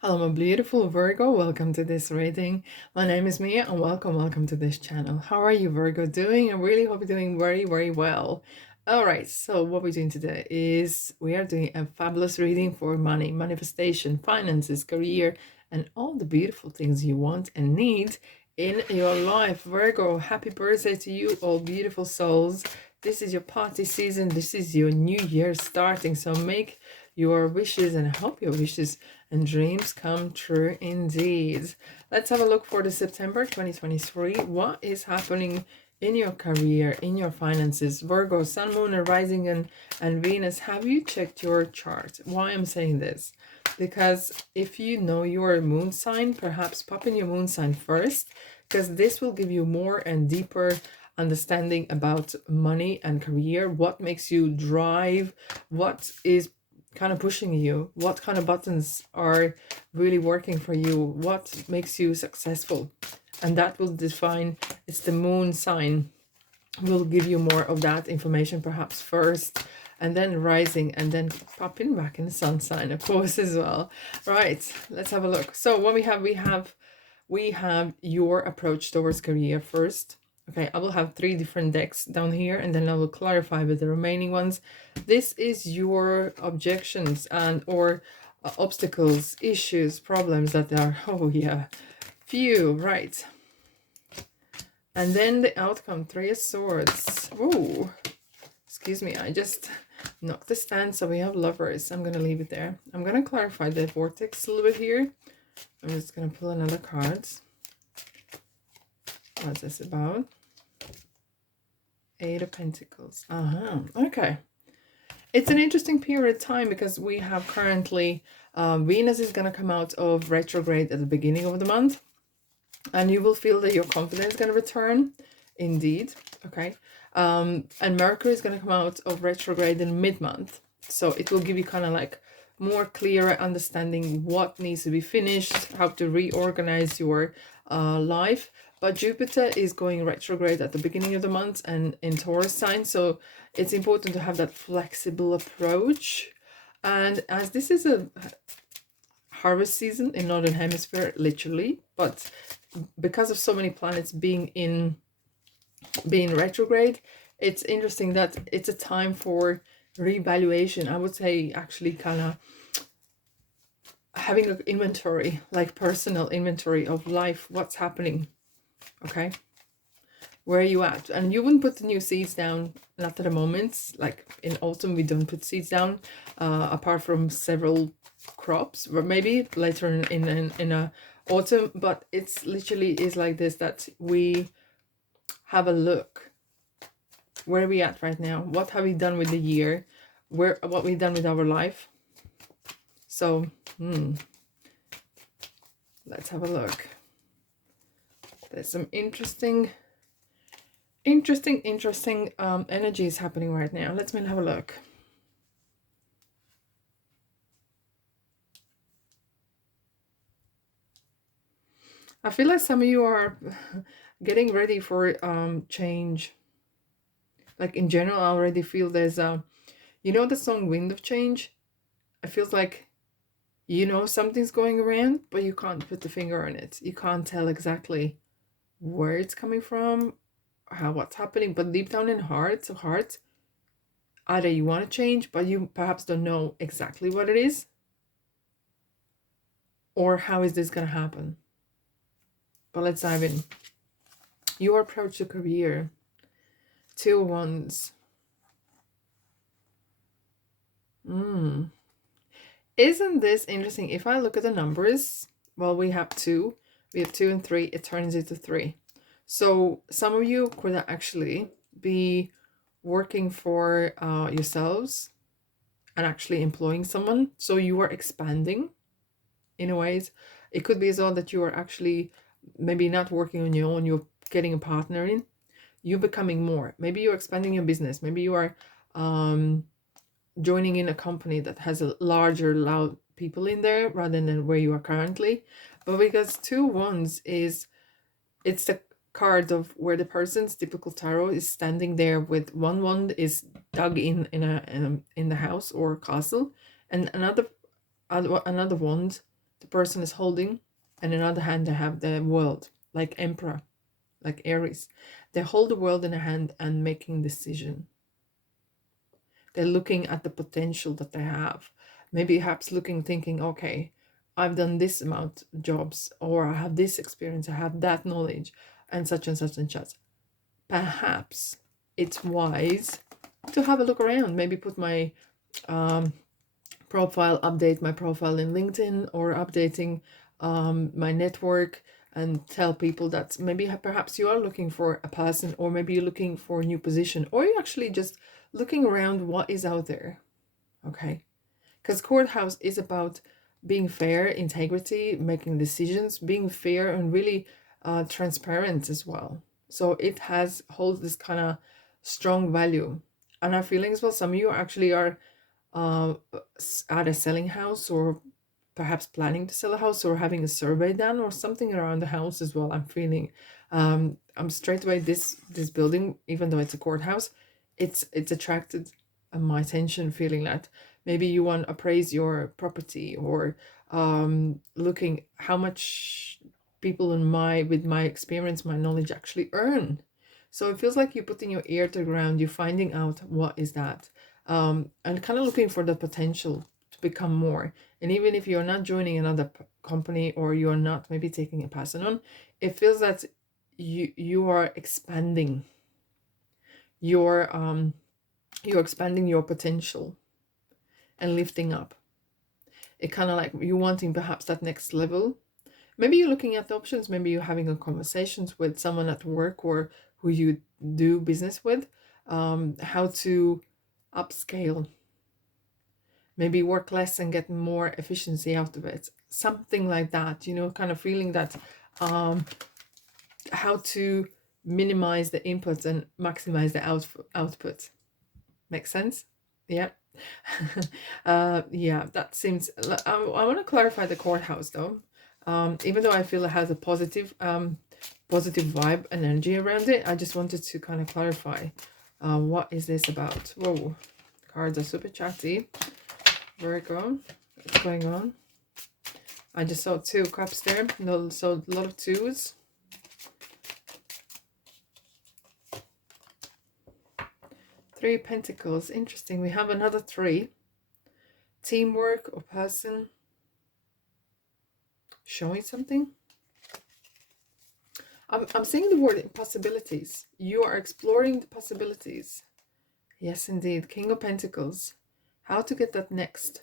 Hello, my beautiful Virgo. Welcome to this reading. My name is Mia, and welcome to this channel. How are you, Virgo, doing? I really hope you're doing very well. All right, so what we're doing today is we are doing a fabulous reading for money, manifestation, finances, career, and all the beautiful things you want and need in your life. Virgo, happy birthday to you, all beautiful souls. This is your party season. This is your new year starting. So make your wishes, and I hope your wishes and dreams come true indeed. Let's have a look for the September 2023. What is happening in your career, in your finances? Virgo, Sun, Moon, and Rising, and Venus. Have you checked your chart? Why I'm saying this? Because if you know your moon sign, perhaps pop in your moon sign first, because this will give you more and deeper understanding about money and career, what makes you drive, what is kind of pushing you, what kind of buttons are really working for you, what makes you successful. And that will define, it's the moon sign, will give you more of that information perhaps first, and then rising, and then popping back in the sun sign, of course, as well. Right, let's have a look. So what we have your approach towards career first. Okay, I will have 3 different decks down here, and then I will clarify with the remaining ones. This is your objections and or obstacles, issues, problems that are, oh yeah, few, right. And then the outcome, 3 of Swords. Oh, excuse me, I just knocked the stand, so we have Lovers. I'm going to leave it there. I'm going to clarify the vortex a little bit here. I'm just going to pull another card. What's this about? 8 of Pentacles. Okay. It's an interesting period of time because we have currently Venus is going to come out of retrograde at the beginning of the month, and you will feel that your confidence is going to return indeed. Okay. And Mercury is going to come out of retrograde in mid-month, so it will give you kind of like more clearer understanding what needs to be finished, how to reorganize your life. But Jupiter is going retrograde at the beginning of the month and in Taurus sign, so it's important to have that flexible approach. And as this is a harvest season in Northern Hemisphere, literally, but because of so many planets being retrograde, it's interesting that it's a time for reevaluation. I would say actually kind of having an inventory, like personal inventory of life, what's happening. Okay, where are you at? And you wouldn't put the new seeds down, not at the moment. Like in autumn we don't put seeds down, apart from several crops, or maybe later in a autumn. But it's literally is like this, that we have a look, where are we at right now, what have we done with the year, what we've done with our life. So let's have a look. There's some interesting energies happening right now. Let's have a look. I feel like some of you are getting ready for change. Like in general, I already feel there's you know the song Wind of Change? It feels like you know something's going around, but you can't put the finger on it. You can't tell exactly where it's coming from, what's happening, but deep down in heart, either you want to change, but you perhaps don't know exactly what it is, or how is this going to happen. But let's dive in. Your approach to career, 2 Wands. Isn't this interesting? If I look at the numbers, well, we have 2 and 3, it turns into 3. So some of you could actually be working for yourselves and actually employing someone. So you are expanding in a ways. It could be as well that you are actually maybe not working on your own, you're getting a partner in, you're becoming more. Maybe you're expanding your business. Maybe you are joining in a company that has a larger loud people in there rather than where you are currently. But because 2 Wands is, it's the card of where the person's typical tarot is standing there with 1 wand is dug in the house or castle, and another wand the person is holding, and in another hand they have the world, like emperor, like Aries. They hold the world in a hand and making decision. They're looking at the potential that they have. Maybe perhaps looking, thinking, okay, I've done this amount of jobs, or I have this experience, I have that knowledge, and such and such and such. Perhaps it's wise to have a look around, maybe put my profile, update my profile in LinkedIn, or updating my network, and tell people that maybe perhaps you are looking for a person, or maybe you're looking for a new position, or you're actually just looking around what is out there. Okay, because courthouse is about being fair, integrity, making decisions, being fair, and really transparent as well. So it holds this kind of strong value. And our feelings, well, some of you actually are uh, at a selling house, or perhaps planning to sell a house, or having a survey done, or something around the house as well. I'm feeling I'm straight away, this building, even though it's a courthouse, it's attracted my attention, feeling that maybe you want to appraise your property, or looking how much people with my experience, my knowledge actually earn. So it feels like you're putting your ear to the ground, you're finding out what is that, and kind of looking for the potential to become more. And even if you're not joining another company, or you're not maybe taking a person on, it feels that you are expanding your you're expanding your potential and lifting up. It kind of like you wanting perhaps that next level. Maybe you're looking at the options, maybe you're having a conversations with someone at work, or who you do business with, how to upscale, maybe work less and get more efficiency out of it, something like that, kind of feeling that how to minimize the inputs and maximize the output. Makes sense? Yeah. Yeah, that seems, I want to clarify the courthouse though. Even though I feel it has a positive vibe and energy around it, I just wanted to kind of clarify what is this about. Whoa, cards are super chatty. Virgo, what's going on? I just saw 2 cups there, so a lot of 2s. Three Pentacles, interesting. We have another 3. Teamwork or person showing something. I'm seeing the word possibilities. You are exploring the possibilities. Yes, indeed. King of Pentacles. How to get that next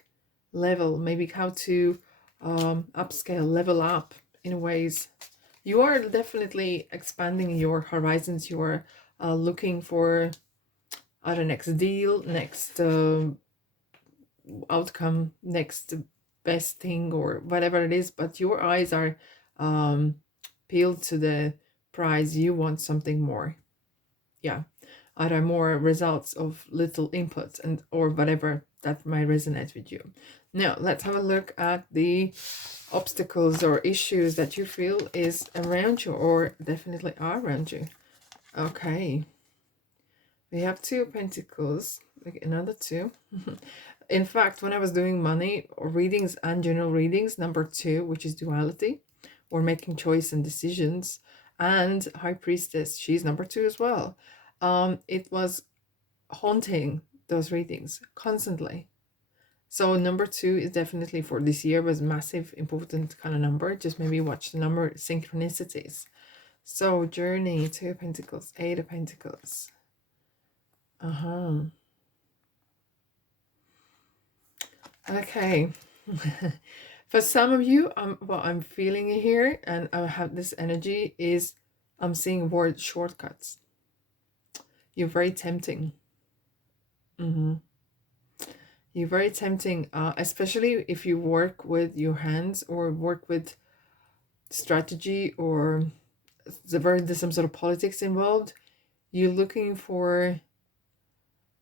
level. Maybe how to upscale, level up in ways. You are definitely expanding your horizons. You are looking for the next deal, next outcome, next best thing, or whatever it is. But your eyes are peeled to the prize. You want something more. Yeah, either more results of little inputs, and or whatever that might resonate with you. Now let's have a look at the obstacles or issues that you feel is around you, or definitely are around you. Okay, we have 2 Pentacles, like another 2. In fact, when I was doing money readings and general readings, number 2, which is duality, or making choice and decisions, and High Priestess, she's number 2 as well. It was haunting those readings constantly. So number 2 is definitely for this year was massive, important kind of number. Just maybe watch the number synchronicities. So journey, 2 of Pentacles, 8 of Pentacles. Okay. For some of you, what I'm feeling here, and I have this energy, is I'm seeing word shortcuts. You're very tempting. You're very tempting, especially if you work with your hands, or work with strategy, or there's some sort of politics involved. You're looking for,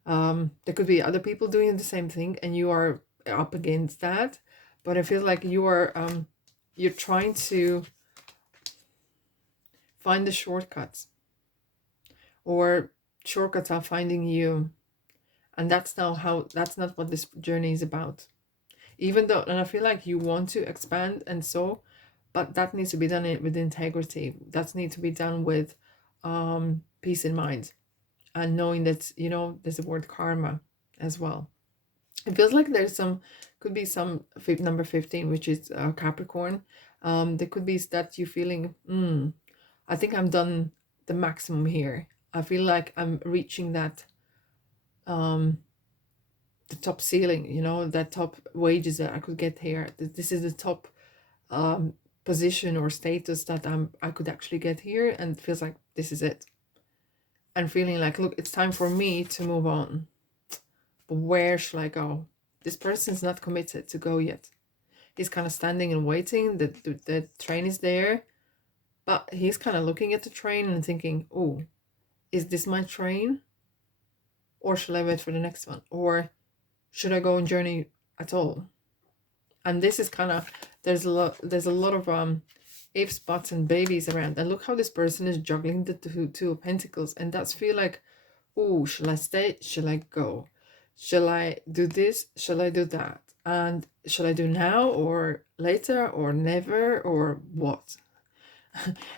there could be other people doing the same thing, and you are up against that. But I feel like you are, you're trying to find the shortcuts, or shortcuts are finding you. And that's not what this journey is about. even though, and I feel like you want to expand and so, but that needs to be done with integrity. That needs to be done with peace in mind, and knowing that, you know, there's the word karma as well. It feels like there's some, could be some number 15, which is Capricorn. There could be that you feeling, I think I'm done the maximum here. I feel like I'm reaching that, the top ceiling, you know, that top wages that I could get here. This is the top position or status that I could actually get here, and it feels like this is it. And feeling like, look, it's time for me to move on. But where should I go? This person's not committed to go yet. He's kind of standing and waiting. The train is there, but he's kind of looking at the train and thinking, oh, is this my train? Or should I wait for the next one? Or should I go on journey at all? And this is kind of, there's a lot of ifs, buts, and babies around. And look how this person is juggling the two of Pentacles. And that's feel like, oh, shall I stay? Shall I go? Shall I do this? Shall I do that? And shall I do now or later or never or what?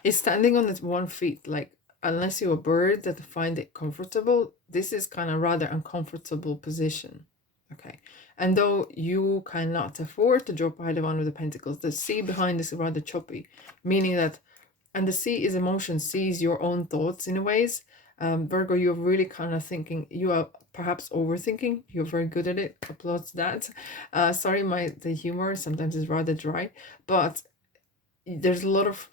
It's standing on its one feet. Like, unless you're a bird that find it comfortable, this is kind of rather uncomfortable position. Okay. And though you cannot afford to drop by the one with the Pentacles, the sea behind is rather choppy, meaning that, and the sea is emotion, sees your own thoughts in a ways. Virgo, you're really kind of thinking, you are perhaps overthinking. You're very good at it. Applauds that. Sorry, the humor sometimes is rather dry, but there's a lot of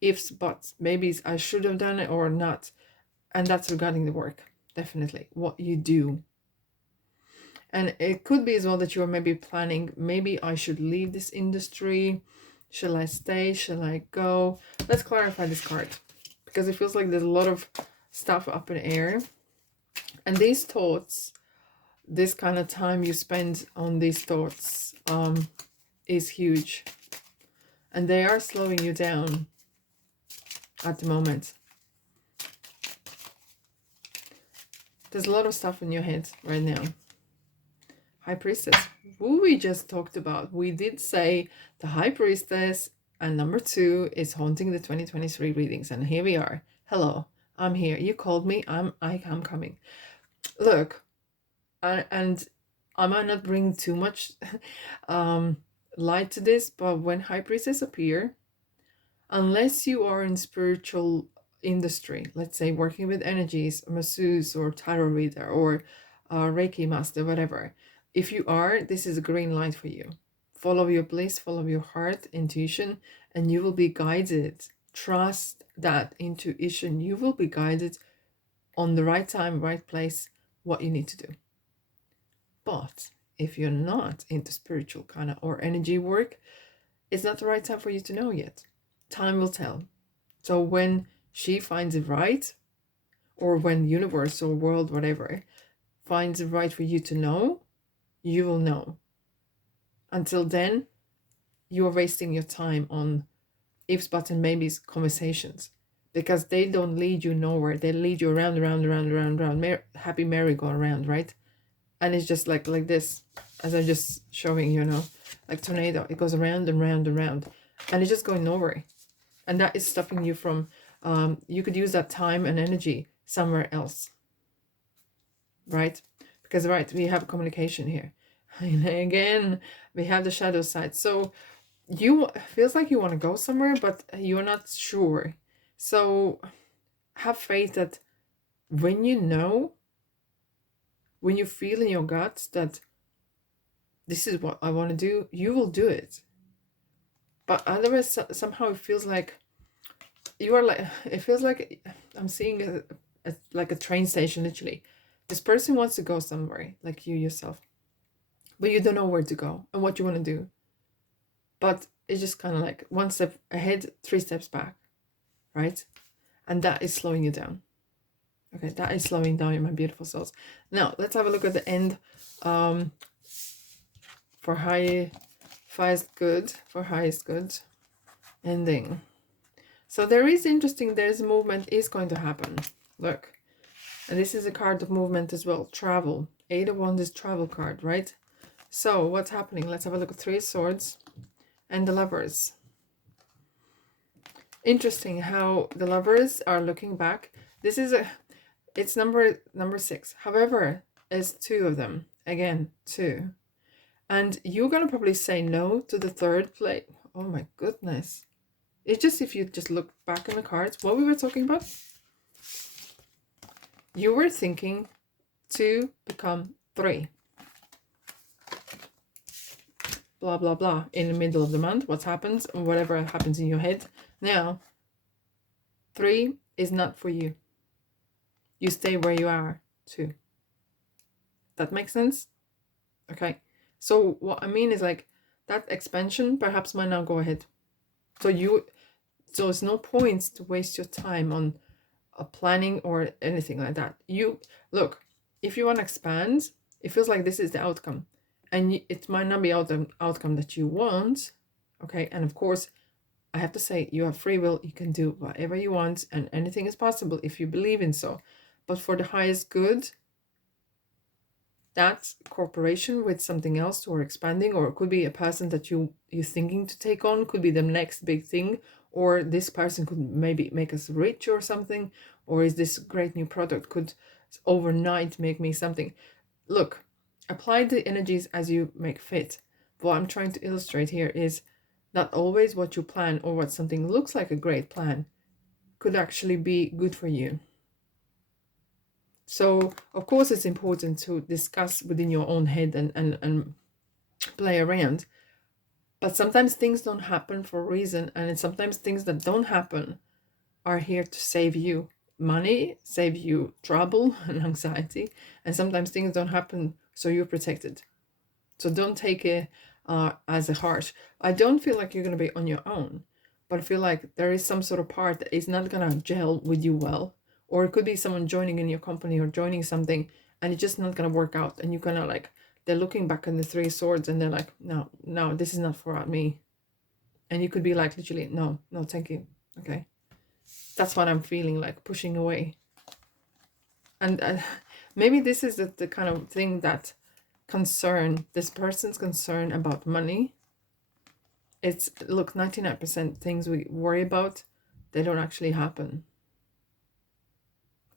ifs, buts, maybe I should have done it or not. And that's regarding the work, definitely, what you do. And it could be as well that you're maybe planning, maybe I should leave this industry. Shall I stay? Shall I go? Let's clarify this card, because it feels like there's a lot of stuff up in air. And these thoughts, this kind of time you spend on these thoughts is huge. And they are slowing you down at the moment. There's a lot of stuff in your head right now. High Priestess, who we just talked about. We did say the High Priestess and number 2 is haunting the 2023 readings. And here we are. Hello, I'm here. You called me. I'm coming. Look, and I might not bring too much light to this, but when High Priestess appear, unless you are in spiritual industry, let's say working with energies, masseuse or tarot reader or Reiki master, whatever, if you are, this is a green light for you. Follow your bliss, follow your heart, intuition, and you will be guided. Trust that intuition. You will be guided on the right time, right place, what you need to do. But if you're not into spiritual kind of or energy work, it's not the right time for you to know yet. Time will tell. So when she finds it right, or when universe or world, whatever, finds it right for you to know, you will know. Until then, you are wasting your time on ifs, buts, and maybes conversations, because they don't lead you nowhere. They lead you around, happy merry-go-round, right? And it's just like this, as I'm just showing, you know, like tornado. It goes around and round and round, and it's just going nowhere. And that is stopping you from, you could use that time and energy somewhere else, right? Because, right, we have communication here. And again, we have the shadow side. So you feels like you want to go somewhere, but you're not sure. So have faith that when you know, when you feel in your guts that this is what I want to do, you will do it. But otherwise, somehow it feels like you are like, it feels like I'm seeing like a train station, literally. This person wants to go somewhere, like you yourself, but you don't know where to go and what you want to do. But it's just kind of like 1 step ahead, 3 steps back, right? And that is slowing you down. Okay, that is slowing down, my beautiful souls. Now, let's have a look at the end for highest good ending. So there is interesting, there's movement is going to happen. Look, and this is a card of movement as well. Travel. 8 of Wands is travel card, right? So what's happening? Let's have a look at Three of Swords and the Lovers. Interesting how the Lovers are looking back. This is it's number 6. However, it's 2 of them. Again, 2. And you're gonna probably say no to the third plate. Oh my goodness. It's just, if you just look back in the cards, what we were talking about, you were thinking to become 3. Blah, blah, blah. In the middle of the month, what happens, whatever happens in your head. Now, 3 is not for you. You stay where you are, 2. That makes sense? Okay. So what I mean is, like, that expansion perhaps might not go ahead. So it's no point to waste your time on a planning or anything like that. You look, if you want to expand, it feels like this is the outcome, and it might not be the outcome that you want. Okay. And of course, I have to say, you have free will. You can do whatever you want, and anything is possible if you believe in so. But for the highest good, that cooperation with something else, or expanding, or it could be a person that you're thinking to take on, could be the next big thing, or this person could maybe make us rich or something, or is this great new product could overnight make me something. Look, apply the energies as you make fit. What I'm trying to illustrate here is not always what you plan or what something looks like a great plan could actually be good for you. So, of course, it's important to discuss within your own head and play around. But sometimes things don't happen for a reason, and sometimes things that don't happen are here to save you money, save you trouble and anxiety, and sometimes things don't happen so you're protected. So don't take it as a harsh. I don't feel like you're going to be on your own, but I feel like there is some sort of part that is not going to gel with you well. Or it could be someone joining in your company or joining something, and it's just not going to work out. And you're going to, like, they're looking back on the Three Swords and they're like, no, this is not for me. And you could be like, literally, no, thank you. Okay. That's what I'm feeling, like pushing away. And maybe this is the kind of thing that this person's concern about money. It's, look, 99% things we worry about, they don't actually happen.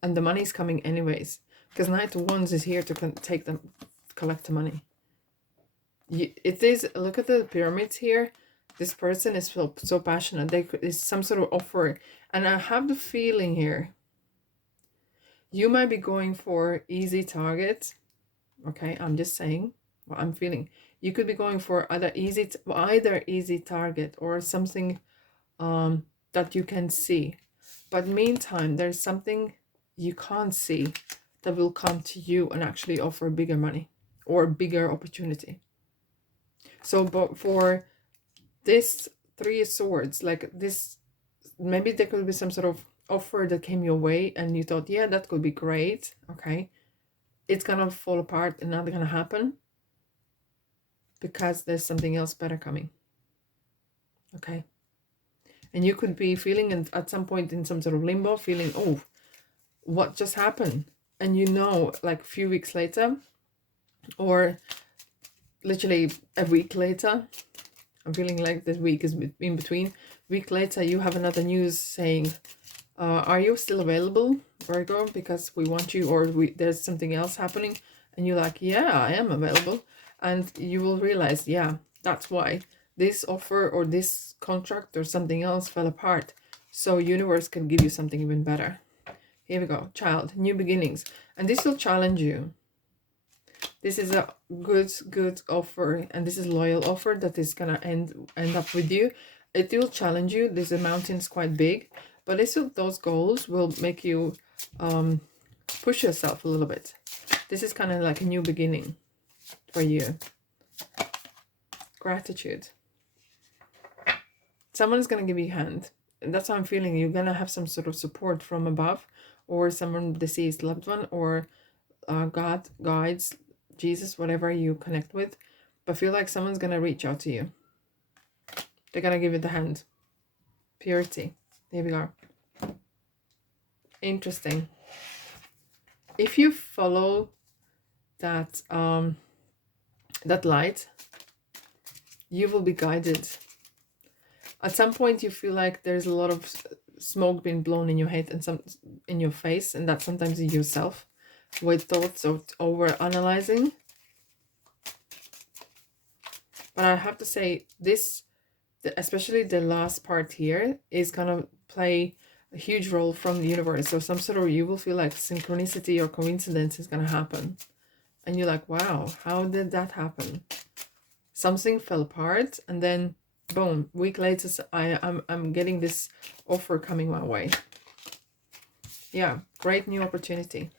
And the money's coming anyways, because Knight of Wands is here to collect the money. It is, look at the pyramids here. This person is so passionate. There is some sort of offer, and I have the feeling here you might be going for easy targets. Okay, I'm just saying what I'm feeling. You could be going for either easy target or something that you can see. But meantime, there's something you can't see that will come to you and actually offer bigger money or bigger opportunity. So, but for this Three of Swords, like this, maybe there could be some sort of offer that came your way and you thought, yeah, that could be great. Okay. It's gonna fall apart and not gonna happen because there's something else better coming. Okay. And you could be feeling at some point in some sort of limbo, feeling, oh, what just happened? And like a few weeks later, or literally a week later, I'm feeling like this week is in between. Week later, you have another news saying, are you still available, Virgo? Because we want you, or there's something else happening. And you're like, yeah, I am available. And you will realize, yeah, that's why this offer or this contract or something else fell apart. So universe can give you something even better. Here we go. Child, new beginnings. And this will challenge you. This is a good offer, and this is loyal offer that is gonna end up with you. It will challenge you. This mountain's quite big, but those goals will make you push yourself a little bit. This is kind of like a new beginning for you. Gratitude. Someone's gonna give you a hand. And that's how I'm feeling. You're gonna have some sort of support from above, or someone deceased loved one, or God, guides, Jesus, whatever you connect with. But feel like someone's gonna reach out to you. They're gonna give you the hand. Purity. Here we go. Interesting. If you follow that that light, you will be guided. At some point you feel like there's a lot of smoke being blown in your head and some in your face, and that sometimes in yourself, with thoughts of over analyzing. But I have to say, this, especially the last part here, is gonna play a huge role from the universe. So some sort of, you will feel like synchronicity or coincidence is gonna happen, and you're like, wow, how did that happen? Something fell apart, and then boom, week later I'm getting this offer coming my way. Yeah, great new opportunity.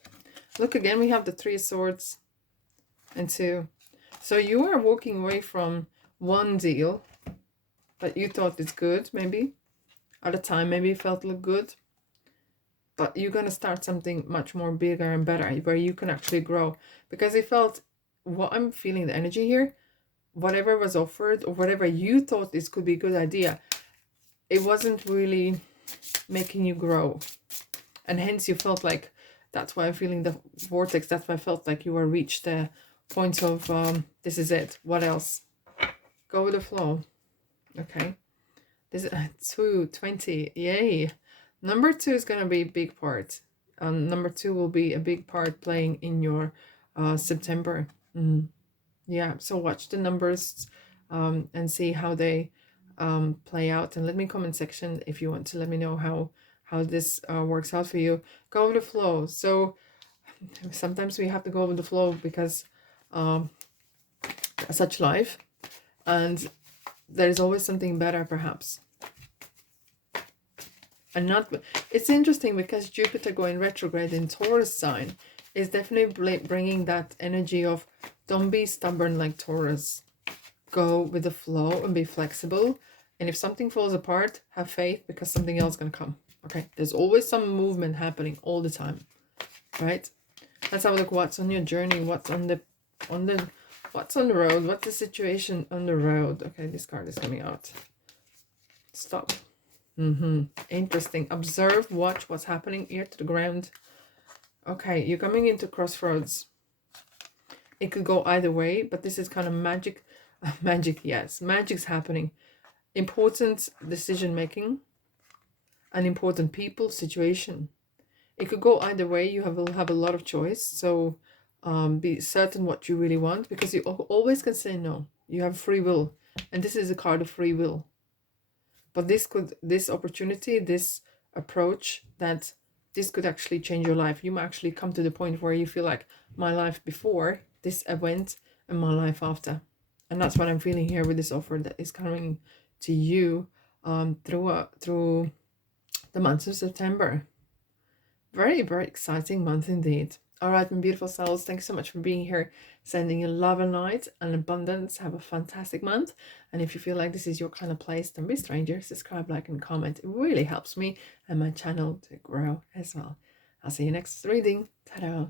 Look, again, we have the 3 of Swords and 2. So you are walking away from one deal that you thought is good, maybe at the time, maybe it felt look good, but you're going to start something much more bigger and better, where you can actually grow. Because it felt, what I'm feeling, the energy here, whatever was offered or whatever you thought this could be a good idea, it wasn't really making you grow, and hence you felt like, that's why I'm feeling the vortex, that's why I felt like you were reached the point of this is it, what else? Go with the flow. Okay, this is 220, yay. Number 2 is going to be a big part. Number 2 will be a big part playing in your September. Yeah, so watch the numbers and see how they play out, and let me comment section if you want to let me know how this works out for you. Go with the flow. So sometimes we have to go with the flow because such life, and there's always something better perhaps. And not, it's interesting because Jupiter going retrograde in Taurus sign is definitely bringing that energy of, don't be stubborn like Taurus, go with the flow and be flexible, and if something falls apart, have faith, because something else is going to come. Okay, there's always some movement happening all the time, right? Let's have a look what's on your journey, what's on the what's on the road, what's the situation on the road. Okay, this card is coming out. Stop. Interesting. Observe, watch what's happening, ear to the ground. Okay, you're coming into crossroads. It could go either way, but this is kind of magic. Magic, yes, magic's happening. Important decision making, an important people situation. It could go either way. You will have a lot of choice, so be certain what you really want, because you always can say no. You have free will, and this is a card of free will. But this opportunity, this approach, that this could actually change your life. You might actually come to the point where you feel like, my life before this event and my life after. And that's what I'm feeling here with this offer that is coming to you through the month of September. Very, very exciting month indeed. All right, my beautiful souls, thanks so much for being here. Sending you love and light and abundance. Have a fantastic month. And if you feel like this is your kind of place, don't be a stranger. Subscribe, like, and comment. It really helps me and my channel to grow as well. I'll see you next reading. Ta-da.